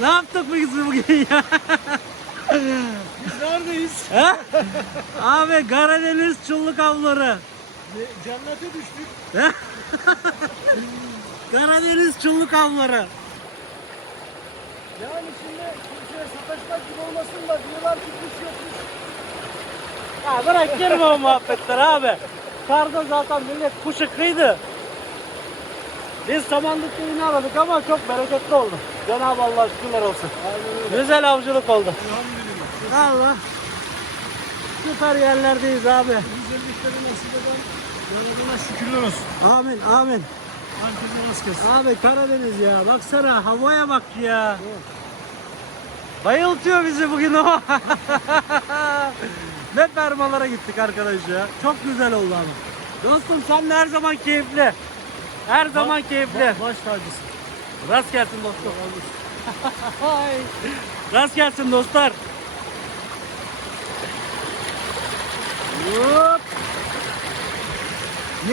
Ne yaptık biz bugün ya? Biz neredeyiz? Ha? Abi Karadeniz çulluk avları. Cennete düştük. Karadeniz çulluk avları. Yani şimdi kimseye sataşmak gibi olmasın da diyorlar ki kuş yokmuş. Ya bırak girme o muhabbetler abi. Karda zaten millet kuşu kıydı. Biz samanlık köyünü aradık ama çok bereketli oldu. Cenab-ı Allah şükürler olsun. Güzel avcılık oldu. Allah. Süper yerlerdeyiz abi. Güzellikleri nasip eden Yaradana şükürler olsun. Amin amin. Herkese rast gelsin. Abi Karadeniz ya baksana havaya bak ya. Bayıltıyor bizi bugün o. ne fermalara gittik arkadaş ya. Çok güzel oldu ama. Dostum sen de her zaman keyifli. Her zaman keyifli. Ba- Baş tacısı. Rast gelsin dostum. Rast gelsin dostlar.